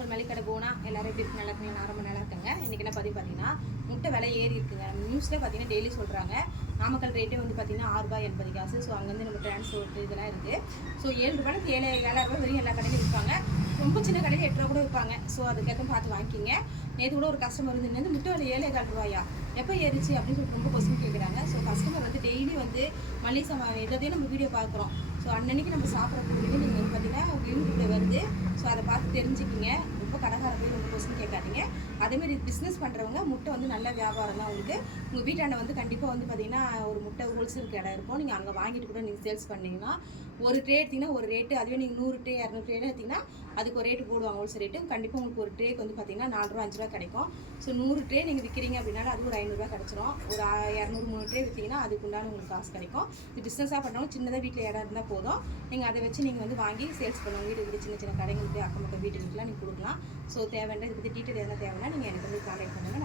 உங்கள் மளிகை போனா எல்லாரும் எப்படி இருக்கு? நல்லா இருக்குங்க. நான் ரொம்ப நல்லா இருக்குங்க. இன்றைக்கி என்ன பார்த்தீங்கன்னா முட்டை விலை ஏறி இருக்குங்க. நம்ம நியூஸில் பார்த்தீங்கன்னா டெய்லி சொல்கிறாங்க. நாமக்கல் ரேட்டே வந்து பார்த்தீங்கன்னா ₹6.80 ஸோ அங்கேருந்து நம்ம டிரான்ஸ்போர்ட் இதெல்லாம் இருக்குது. ஸோ ₹7 7,000 வரையும் எல்லா கடையிலும் விற்பாங்க. ரொம்ப சின்ன கடையில் ₹8 கூட விற்பாங்க. ஸோ அதுக்கேற்ற பார்த்து வாங்கிக்கிங்க. நேற்று கூட ஒரு கஸ்டமர் வந்து முட்டை விலை ₹7,400 எப்போ ஏறிச்சு அப்படின்னு சொல்லிட்டு ரொம்ப கொஸ்டின் கேட்குறாங்க. ஸோ கஸ்டமர் வந்து டெய்லி வந்து மளிகை சாமான் எதையும் நம்ம வீடியோ பார்க்குறோம். ஸோ அன்னன்னைக்கு நம்ம சாப்பிட்றதுக்கு நீங்கள் வந்து பார்த்தீங்கன்னா யூடியூப்பில் வருது. ஸோ அதை பார்த்து தெரிஞ்சுக்கிங்க. ரொம்ப கடைக்கார போய் ரொம்ப கொஸ்டின் கேட்காதீங்க. அதேமாதிரி பிஸ்னஸ் பண்ணுறவங்க முட்டை வந்து நல்ல வியாபாரம் தான் உங்களுக்கு. உங்கள் வீட்டாண்ட வந்து கண்டிப்பாக வந்து பார்த்தீங்கன்னா ஒரு முட்டை ஹோல்சேலுக்கு இடம் இருக்கும். நீங்கள் அங்கே வாங்கிட்டு கூட நீங்கள் சேல்ஸ் பண்ணிங்கன்னா ஒரு ட்ரே எடுத்திங்கன்னா ஒரு ரேட்டு. அதுவே நீங்கள் 100 ட்ரே 200 ட்ரே எடுத்திங்கன்னா அதுக்கு ஒரு ரேட்டு போடுவாங்க ஹோல்சேல் ரேட்டு. கண்டிப்பாக உங்களுக்கு ஒரு ட்ரேக்கு வந்து பார்த்தீங்கன்னா ₹4 5 கிடைக்கும். ஸோ 100 ட்ரே நீங்கள் விற்கிறீங்க அப்படின்னாலும் அது ஒரு ₹500 கிடச்சிரும். ஒரு 200 3 ட்ரே விற்றீங்கன்னா அதுக்கு உண்டான உங்களுக்கு காசு கிடைக்கும். இது பிஸ்னஸாக பண்ணுறவங்க சின்னதாக வீட்டில் இடம் இருந்தால் போதும். நீங்கள் அதை வச்சு நீங்கள் வந்து வாங்கி சேல்ஸ் பண்ணுவாங்க. வீடு சின்ன சின்ன கடைங்களுக்கு அக்கம் பக்கம் வீட்டுக்குலாம் நீங்கள் கொடுக்கலாம். ஸோ தேவையான இதை பற்றி டீட்டெயில் எதனா தேவைன்னா நீங்கள் எனக்கு வந்து கான்டாக்ட் பண்ணுங்கள்.